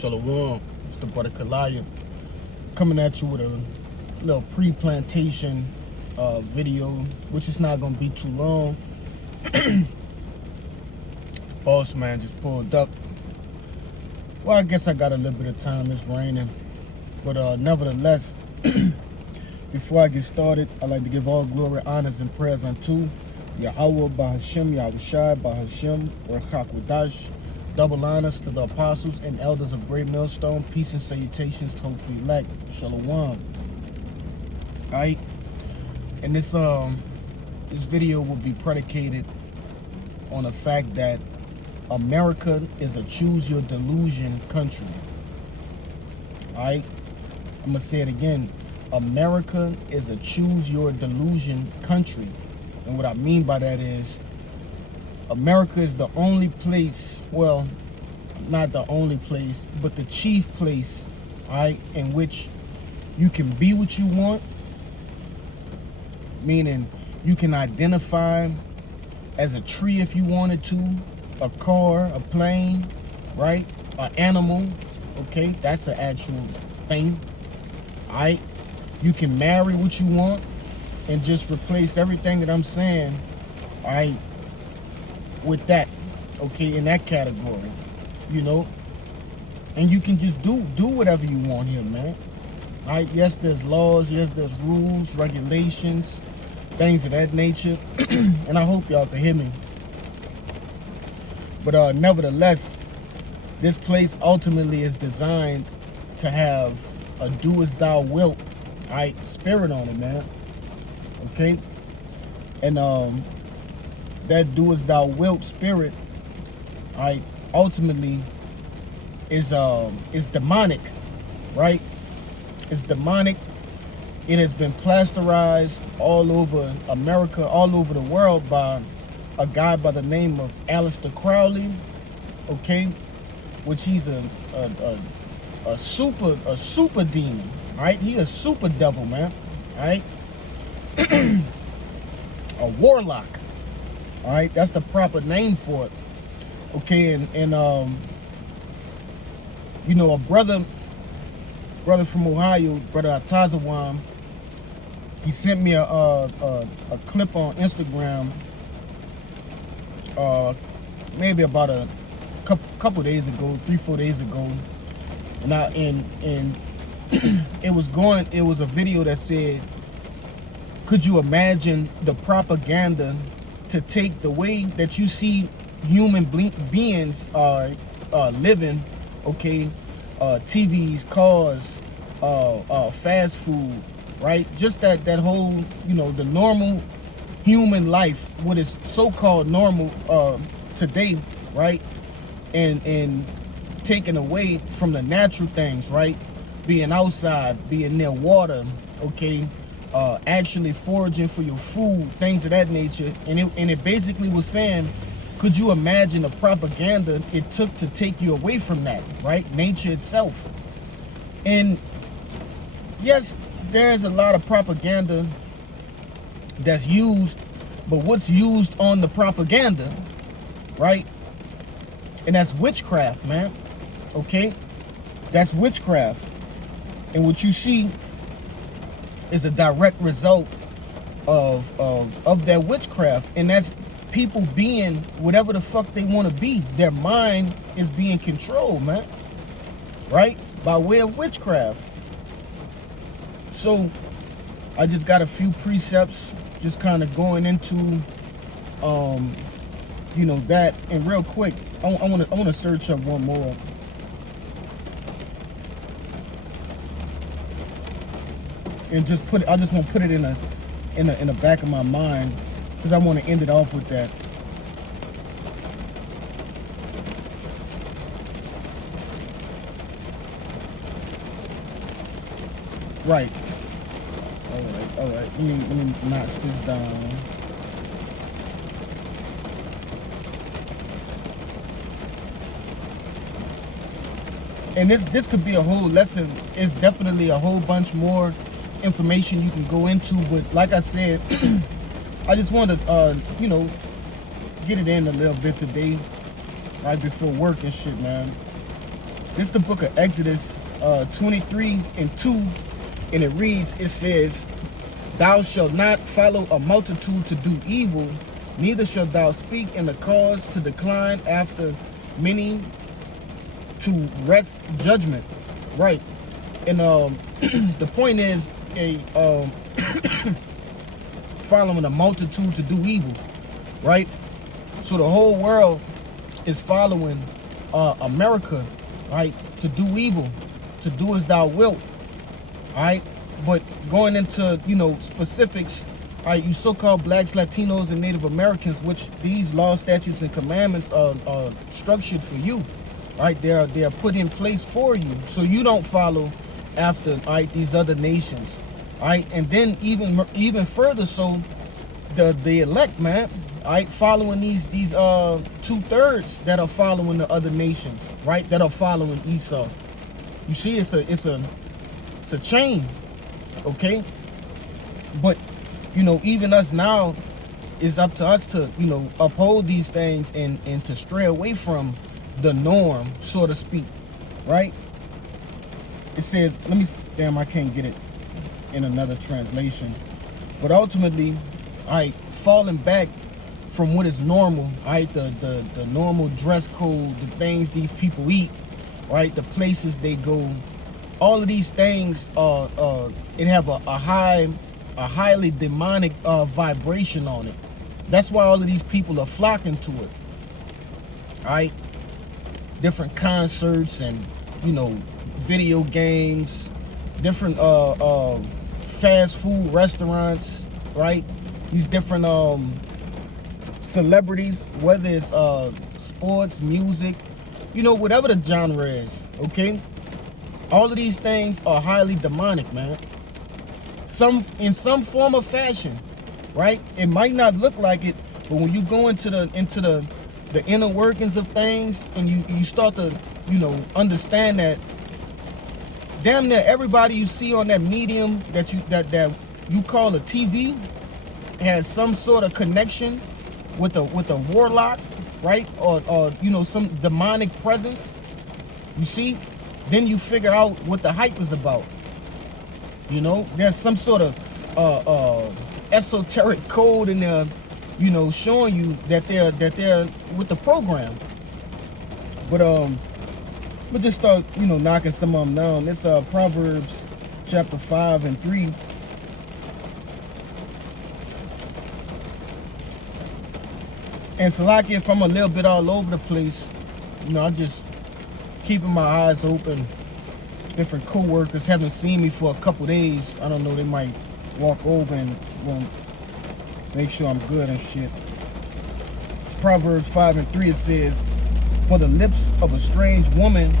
Shalom, it's the brother Kalaya coming at you with a little pre-plantation video, which is not gonna be too long. Boss man just pulled up. Well, I guess I got a little bit of time. It's raining, but nevertheless, before I get started, I'd like to give all glory, honors, and prayers unto Yahweh, Bahashem, Yahushai, Bahashem, Rechakwadash. Double honors to the apostles and elders of Great Millstone. Peace and salutations to hopefully elect. Shalom. Alright. And this video will be predicated on the fact that America is a choose your delusion country. Alright? I'm gonna say it again. America is a choose your delusion country. And what I mean by that is America is the only place, well, not the only place, but the chief place, right, in which you can be what you want, meaning you can identify as a tree if you wanted to, a car, a plane, right, an animal, okay, that's an actual thing, all right? You can marry what you want and just replace everything that I'm saying, all right, with that, okay, in that category, you know, and you can just do whatever you want here, man. All right, yes, there's laws, yes, there's rules, regulations, things of that nature, and I hope y'all can hear me. But nevertheless, this place ultimately is designed to have a do as thou wilt, all right, spirit on it, man, okay, and that do as thou wilt spirit, right, ultimately is demonic, right? It's demonic. It has been plasterized all over America, all over the world by a guy by the name of Aleister Crowley, okay? Which he's a super demon, right? He a super devil, man, right? A warlock. All right, that's the proper name for it. Okay, and you know, a brother from Ohio, brother Atazawam, he sent me a clip on Instagram, maybe about a couple days ago, 3-4 days ago, and it was a video that said, could you imagine the propaganda to take the way that you see human beings are living, okay, TVs, cars, fast food, right? Just that whole, you know, the normal human life, what is so-called normal today, right? And taken away from the natural things, right? Being outside, being near water, okay, actually foraging for your food, things of that nature, and it basically was saying, could you imagine the propaganda it took to take you away from that, right? Nature itself. And yes, there's a lot of propaganda that's used, but what's used on the propaganda, right? And that's witchcraft, man, okay? That's witchcraft. And what you see is a direct result of that witchcraft, and that's people being whatever the fuck they want to be. Their mind is being controlled, man, right, by way of witchcraft. So I just got a few precepts, just kind of going into you know, that. And real quick, I want to search up one more. And just I just want to put it in the back of my mind, because I want to end it off with that. Right. All right. Let me notch this down. And this could be a whole lesson. It's definitely a whole bunch more information you can go into, but like I said, I just want to you know, get it in a little bit today, right before work and shit, man. This is the book of Exodus 23:2, and it reads, it says, "Thou shalt not follow a multitude to do evil, neither shalt thou speak in the cause to decline after many to wrest judgment." Right. And the point is following a multitude to do evil, right? So the whole world is following America, right, to do evil, to do as thou wilt, all right? But going into, specifics, all right, you so-called blacks, Latinos, and Native Americans, which these laws, statutes, and commandments are structured for you, right? They are put in place for you, so you don't follow after, all right, these other nations, all right? And then even further, so the elect, man, all right, following these 2/3 that are following the other nations, right, that are following Esau. You see, it's a chain, okay? But even us now, it's up to us to uphold these things and to stray away from the norm, so to speak, right? It says, I can't get it in another translation, but ultimately, all right, falling back from what is normal, right? The normal dress code, the things these people eat, right? The places they go, all of these things it have a highly demonic vibration on it. That's why all of these people are flocking to it. All right, different concerts and video games, different fast food restaurants, right? These different celebrities, whether it's sports, music, whatever the genre is, okay? All of these things are highly demonic, man. In some form or fashion, right? It might not look like it, but when you go into the inner workings of things and you start to, understand that damn near everybody you see on that medium that you call a TV has some sort of connection with a warlock, right? Or some demonic presence. You see? Then you figure out what the hype is about. There's some sort of esoteric code in there, showing you that they're with the program. But we'll just start, knocking some of them down. It's Proverbs chapter 5:3. And Salaki, if I'm a little bit all over the place, I just keeping my eyes open. Different co-workers haven't seen me for a couple days. I don't know, they might walk over and want to make sure I'm good and shit. It's Proverbs 5:3. It says, "For the lips of a strange woman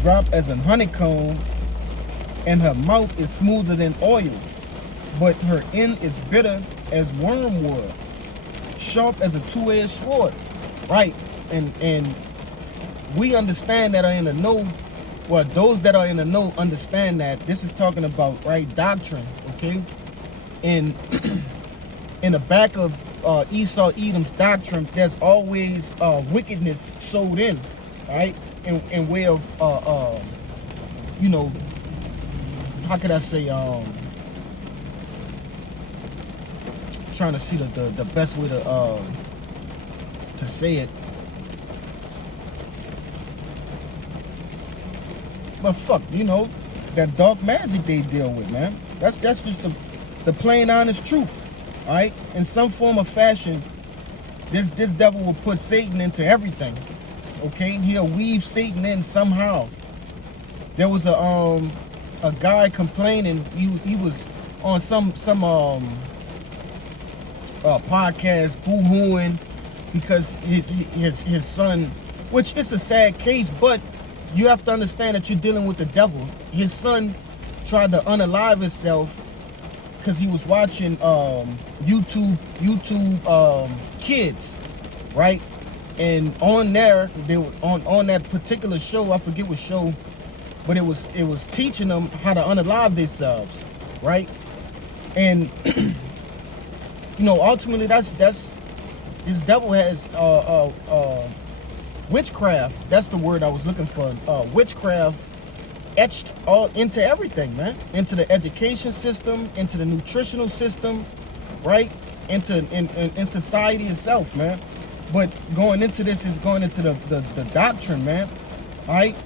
drop as a honeycomb, and her mouth is smoother than oil, but her end is bitter as wormwood, sharp as a two-edged sword." Right? And we understand that are in the know. Well, those that are in the know understand that this is talking about right doctrine, okay? And in the back of Esau Edom's doctrine, there's always wickedness sewed in, right? In way of how could I say, trying to see the best way to say it. But fuck, that dark magic they deal with, man. That's just the plain honest truth. All right? In some form or fashion, this devil will put Satan into everything. Okay? He'll weave Satan in somehow. There was a guy complaining. He was on some podcast boo-hooing because his son, which is a sad case, but you have to understand that you're dealing with the devil. His son tried to unalive himself because he was watching YouTube Kids, right? And on there, they were on that particular show, I forget what show, but it was teaching them how to unalive themselves, right? And ultimately, that's this devil has witchcraft, that's the word I was looking for. Witchcraft etched all into everything, man. Into the education system, into the nutritional system, right? Into in society itself, man. But going into this is going into the doctrine, man. All right?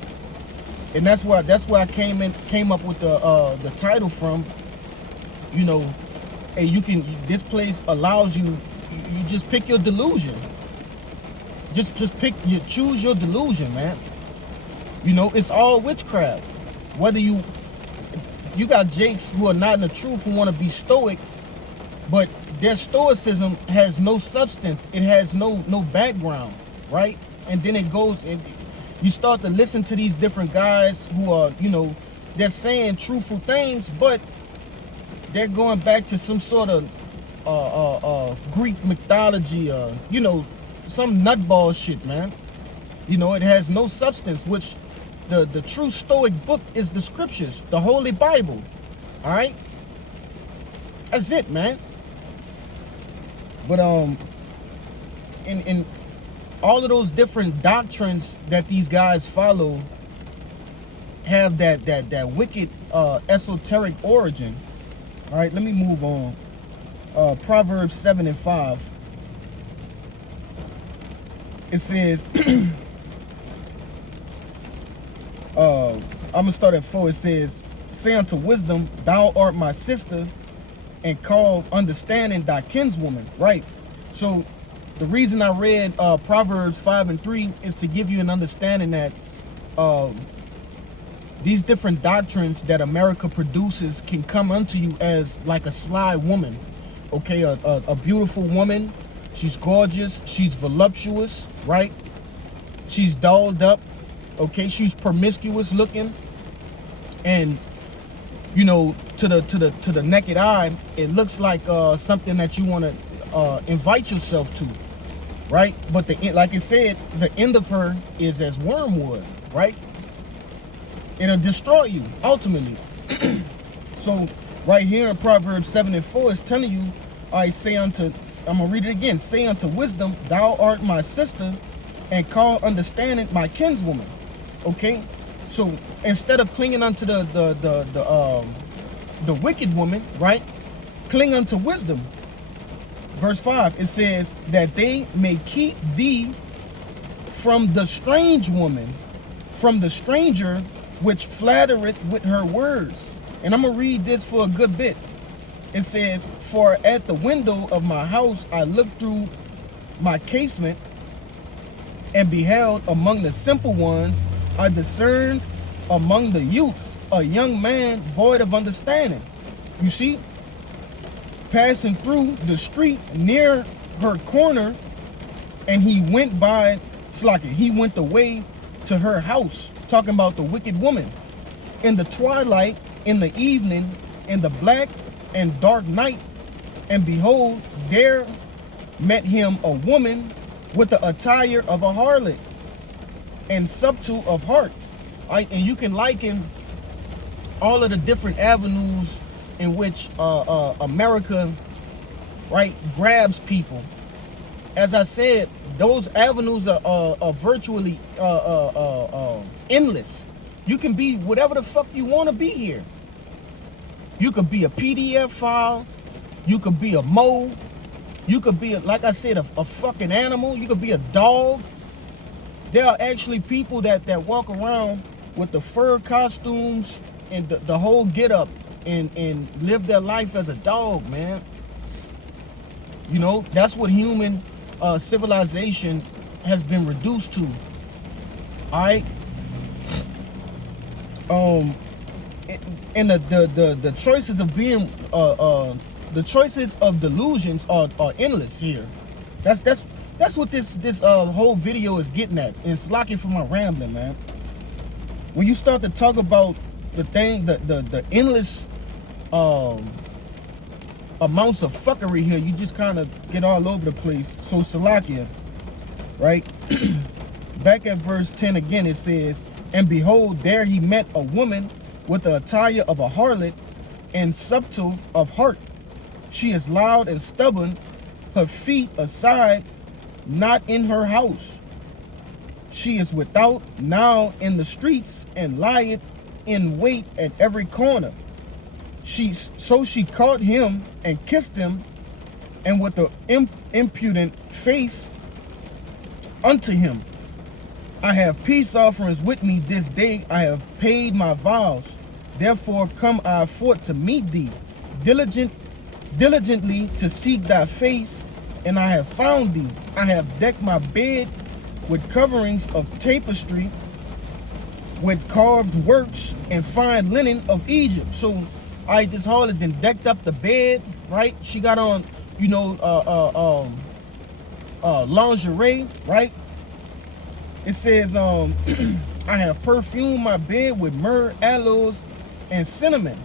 And that's why I came up with the title from. You know, hey, this place allows you just pick your delusion. Just choose your delusion, man. You know, it's all witchcraft. Whether you got jakes who are not in the truth who want to be stoic, but their stoicism has no substance. It has no background, right? And then it goes and you start to listen to these different guys who are, you know, they're saying truthful things, but they're going back to some sort of Greek mythology, you know, some nutball shit, man. You know, it has no substance, which the true Stoic book is the scriptures, the Holy Bible. All right? That's it, man. But in all of those different doctrines that these guys follow have that wicked esoteric origin. All right, let me move on. Proverbs 7:5. It says, I'm gonna start at 4. It says, say unto wisdom, thou art my sister, and call understanding thy kinswoman. Right. So the reason I read Proverbs 5:3 is to give you an understanding that these different doctrines that America produces can come unto you as like a sly woman. Okay, a beautiful woman. She's gorgeous. She's voluptuous, right? She's dolled up. Okay, she's promiscuous looking, and you know, to the naked eye, it looks like something that you want to invite yourself to, right? But like I said, the end of her is as wormwood, right? It'll destroy you ultimately. So right here in Proverbs 7:4 is telling you, I say unto, I'm gonna read it again. Say unto wisdom, thou art my sister, and call understanding my kinswoman. Okay, so instead of clinging unto the wicked woman, right? Cling unto wisdom. Verse 5, it says that they may keep thee from the strange woman, from the stranger which flattereth with her words. And I'm gonna read this for a good bit. It says, for at the window of my house I looked through my casement, and beheld among the simple ones, I discerned among the youths a young man void of understanding. You see, passing through the street near her corner, and he went by, it's like he went away to her house, talking about the wicked woman. In the twilight, in the evening, in the black and dark night, and behold, there met him a woman with the attire of a harlot and subtle of heart. And you can liken all of the different avenues in which America, right, grabs people. As I said, those avenues are virtually endless. You can be whatever the fuck you want to be here. You could be a PDF file. You could be a mole. You could be, like I said, a fucking animal. You could be a dog. There are actually people that walk around with the fur costumes and the whole get up and live their life as a dog, man. You know, that's what human civilization has been reduced to. All right. And the choices of being the choices of delusions are endless here. That's what this whole video is getting at. And it's locking for my rambling, man. When you start to talk about the endless amounts of fuckery here, you just kind of get all over the place. So Salakia, right? Back at verse 10 again, it says, and behold, there he met a woman with the attire of a harlot and subtle of heart. She is loud and stubborn, her feet aside, not in her house. She is without now in the streets, and lieth in wait at every corner. So she caught him and kissed him, and with the impudent face unto him, I have peace offerings with me this day. I have paid my vows. Therefore come I forth to meet thee, diligently to seek thy face, and I have found thee. I have decked my bed with coverings of tapestry, with carved works and fine linen of Egypt. So, all right, this harlot then decked up the bed, right? She got on, you know, lingerie, right? It says, I have perfumed my bed with myrrh, aloes, and cinnamon.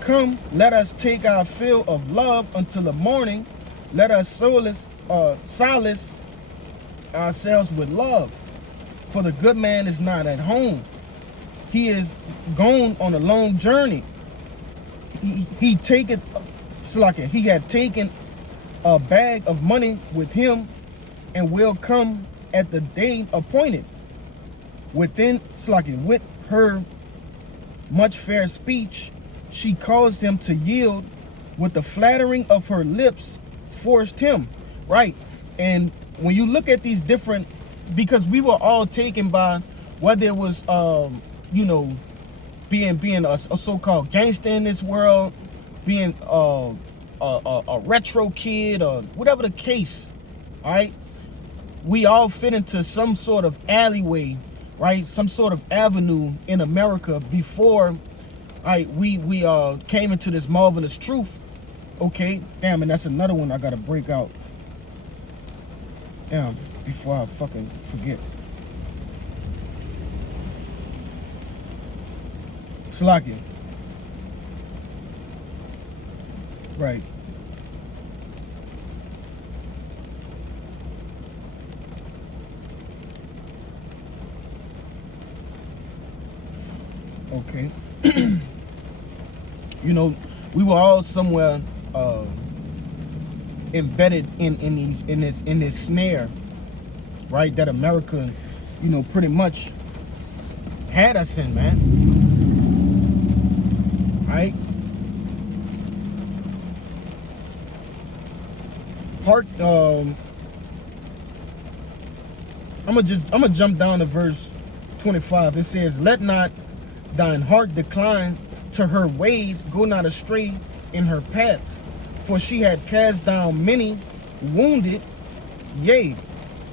Come, let us take our fill of love until the morning. Let us solace ourselves with love. For the good man is not at home. He is gone on a long journey. He had taken a bag of money with him, and will come at the day appointed. With her much fair speech, she caused him to yield. With the flattering of her lips, forced him. Right. And when you look at these different, because we were all taken by whether it was you know, being a so-called gangster in this world, being a retro kid, or whatever the case, all right? We all fit into some sort of alleyway, right? Some sort of avenue in America before, we came into this marvelous truth. Okay, damn, and that's another one I gotta break out. Damn, before I fucking forget. Slaki. Right. Okay. You know, we were all somewhere embedded in this snare, right? That America, you know, pretty much had us in, man. Right? I'm gonna jump down to verse 25. It says, "Let not thine heart decline to her ways, go not astray in her paths. For she had cast down many, wounded, yea,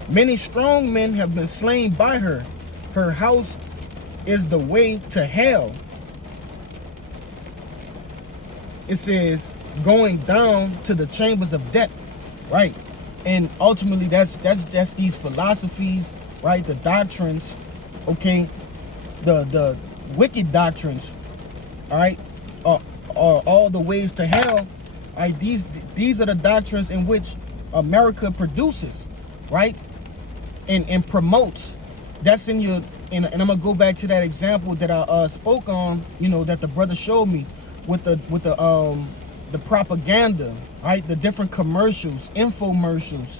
many strong men have been slain by her. Her house is the way to hell." It says, going down to the chambers of death, right? And ultimately, that's these philosophies, right? The doctrines, okay? The wicked doctrines, all right? Are all the ways to hell. All right? These are the doctrines in which America produces, right? And promotes. That's in your, and I'm gonna go back to that example that I spoke on, you know, that the brother showed me with the propaganda, right? The different commercials, infomercials,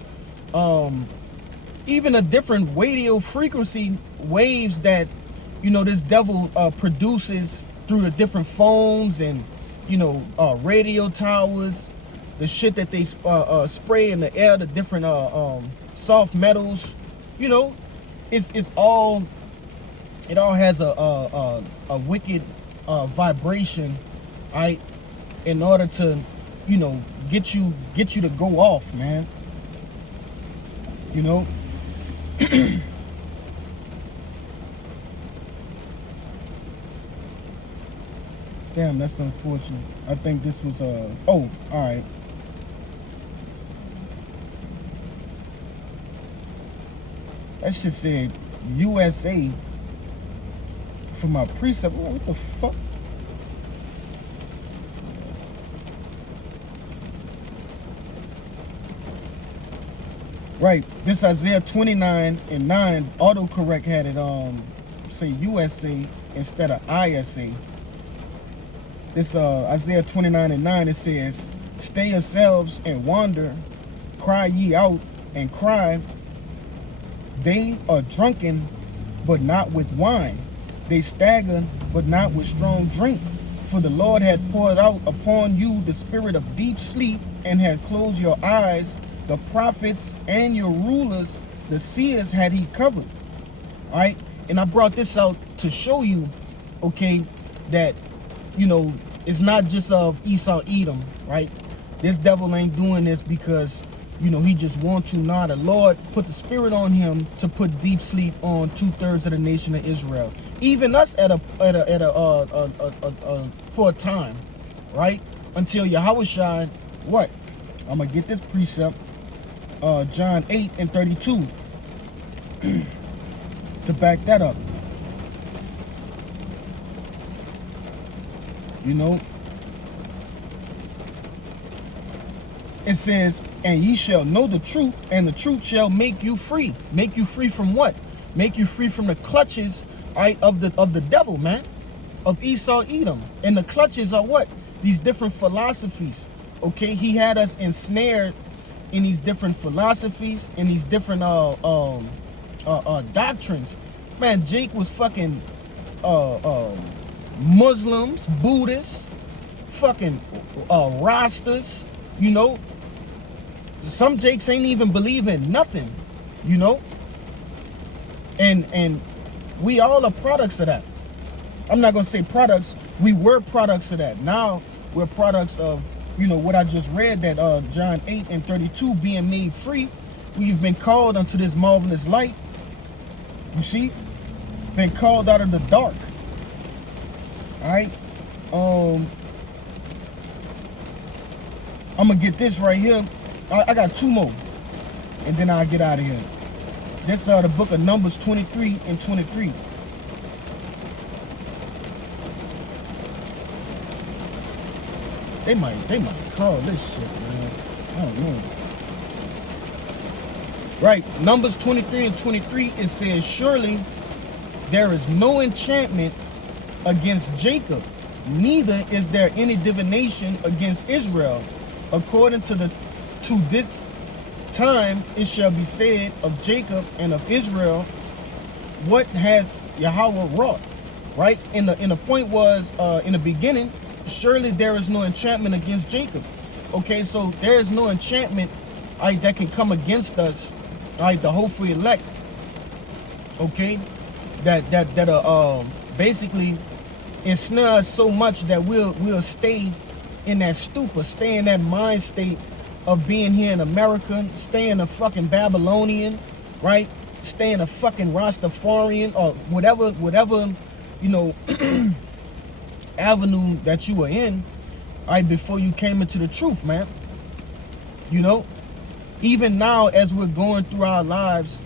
even the different radio frequency waves that, you know, this devil produces through the different phones and, you know, radio towers, the shit that they spray in the air, the different soft metals, you know, it all has a wicked vibration, right? In order to, you know, get you to go off, man. You know. Damn, that's unfortunate. I think this was oh, all right. That shit said USA for my precept. What the fuck? Right, this Isaiah 29:9 autocorrect had it say USA instead of ISA. This Isaiah 29:9, it says, "Stay yourselves and wander, cry ye out and cry. They are drunken but not with wine. They stagger, but not with strong drink. For the Lord had poured out upon you the spirit of deep sleep, and had closed your eyes. The prophets and your rulers, the seers, had he covered. All right? And I brought this out to show you, okay, that, it's not just of Esau, Edom, right? This devil ain't doing this because, he just wants to. Nah, the Lord put the spirit on him to put deep sleep on 2/3 of the nation of Israel. Even us for a time, right? Until Yahushua, what? I'm gonna get this precept, John 8:32, to back that up. It says, and ye shall know the truth, and the truth shall make you free. Make you free from what? Make you free from the clutches, right, of the devil, man, of Esau, Edom. And the clutches are what? These different philosophies. Okay, he had us ensnared in these different philosophies, in these different doctrines. Man, Jake was fucking Muslims, Buddhists, fucking Rastas, Some Jakes ain't even believe in nothing, And we all are products of that. I'm not gonna say products, we were products of that. Now we're products of, what I just read, that John 8:32, being made free. We've been called unto this marvelous light. You see? Been called out of the dark. Alright? I'm gonna get this right here. I got two more, and then I'll get out of here. This the book of Numbers 23:23. They might call this shit, man. I don't know. Right, Numbers 23:23, it says, surely there is no enchantment against Jacob, neither is there any divination against Israel. According to this time it shall be said of Jacob and of Israel, what hath Yahweh wrought? Right? And the point was, in the beginning, surely there is no enchantment against Jacob. Okay, so there is no enchantment, that can come against us, the hopeful elect. Okay, that basically ensnare us so much that we'll stay in that stupor, stay in that mind state of being here in America, stay in a fucking Babylonian, right? Stay in a fucking Rastafarian, or whatever, avenue that you were in, before you came into the truth, man. Even now, as we're going through our lives,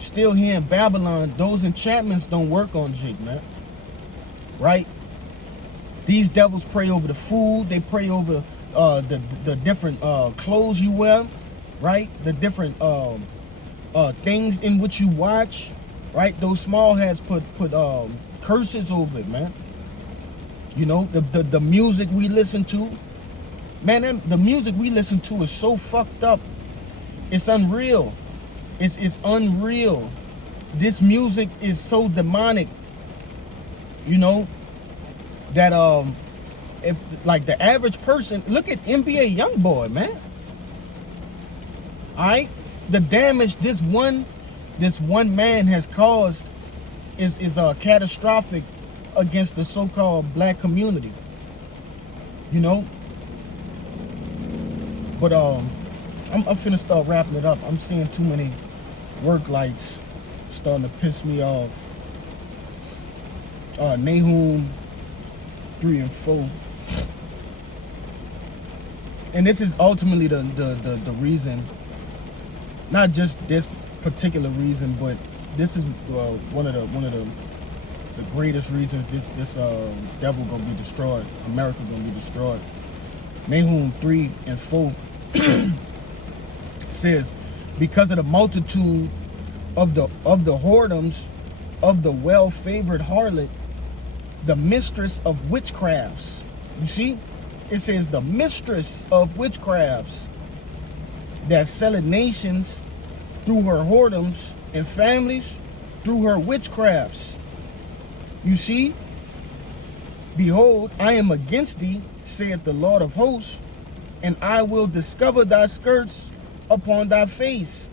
still here in Babylon, those enchantments don't work on Jake, man. Right? These devils pray over the food. They pray over the different clothes you wear, right? The different things in which you watch, right? Those small hats put curses over it, man. The music we listen to, man, the music we listen to is so fucked up. It's unreal. It's unreal. This music is so demonic, that if like the average person, look at NBA Youngboy, man. Alright? The damage this one man has caused is catastrophic against the so-called black community. But I'm finna start wrapping it up. I'm seeing too many work lights starting to piss me off. Nahum 3 and 4. And this is ultimately the reason, not just this particular reason, but this is one of the greatest reasons this devil gonna be destroyed, America gonna be destroyed. Nahum 3 and 4 says, because of the multitude of the whoredoms of the well-favored harlot, the mistress of witchcrafts. You see, it says the mistress of witchcrafts that selleth nations through her whoredoms, and families through her witchcrafts. You see? Behold, I am against thee, saith the Lord of hosts, and I will discover thy skirts upon thy face,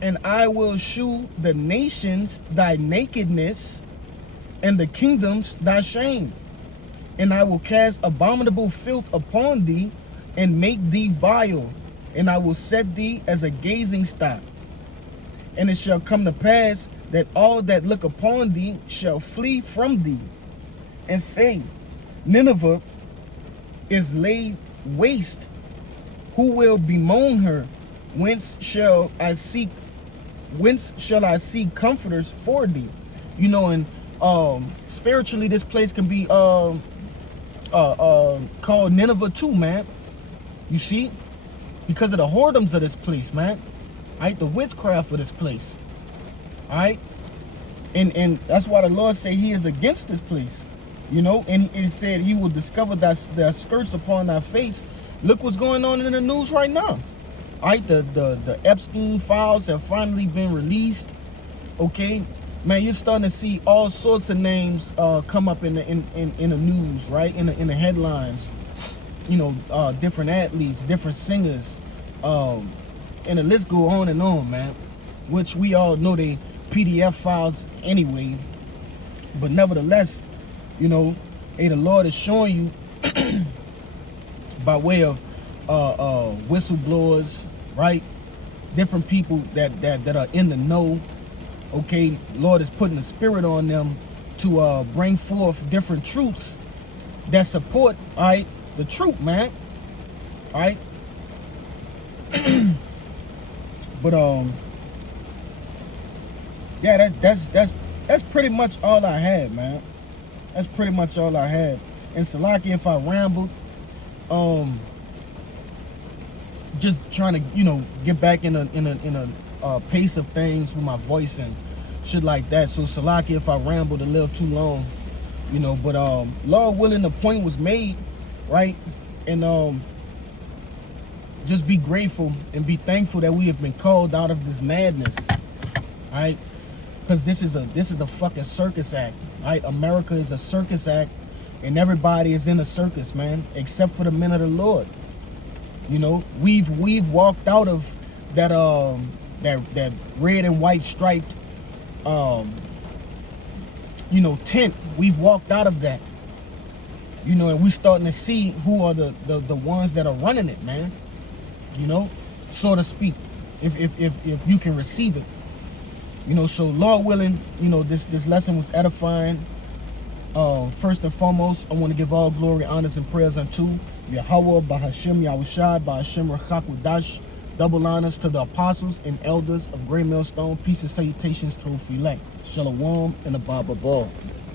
and I will shew the nations thy nakedness, and the kingdoms thy shame. And I will cast abominable filth upon thee, and make thee vile, and I will set thee as a gazing stock. And it shall come to pass that all that look upon thee shall flee from thee, and say, Nineveh is laid waste. Who will bemoan her? Whence shall I seek comforters for thee? You know, and spiritually, this place can be called Nineveh too, man. You see, because of the whoredoms of this place, man. Right, the witchcraft of this place. All right, and that's why the Lord say He is against this place. You know, and He said He will discover thy skirts upon thy face. Look what's going on in the news right now. All right, the Epstein files have finally been released. Okay, man, you're starting to see all sorts of names come up in the news, right? In the headlines. You know, different athletes, different singers, and the list go on and on, man. Which we all know they PDF files anyway, but nevertheless, you know, hey, the Lord is showing you by way of whistleblowers, right? Different people that are in the know. Okay, Lord is putting the spirit on them to bring forth different truths that support, all right, the truth, man. All right. But yeah, that's pretty much all I had, man. That's pretty much all I had. And Salaki, if I rambled, just trying to, you know, get back in a pace of things with my voice and shit like that. So Salaki, if I rambled a little too long, you know, but Lord willing, the point was made, right? And just be grateful and be thankful that we have been called out of this madness, all right? Because this is a fucking circus act, right? America is a circus act, and everybody is in a circus, man, except for the men of the Lord. You know, we've walked out of that that red and white striped you know, tent. We've walked out of that. You know, and we starting to see who are the ones that are running it, man. You know, so to speak, if you can receive it. You know, so Lord willing, you know, this lesson was edifying. First and foremost, I want to give all glory, honors, and prayers unto Yahweh, Bahashim, Yahushai, Bahashim, Rachakudash. Double honors to the apostles and elders of Great Millstone. Peace and salutations to Elect. Shalom and the Baba Ball.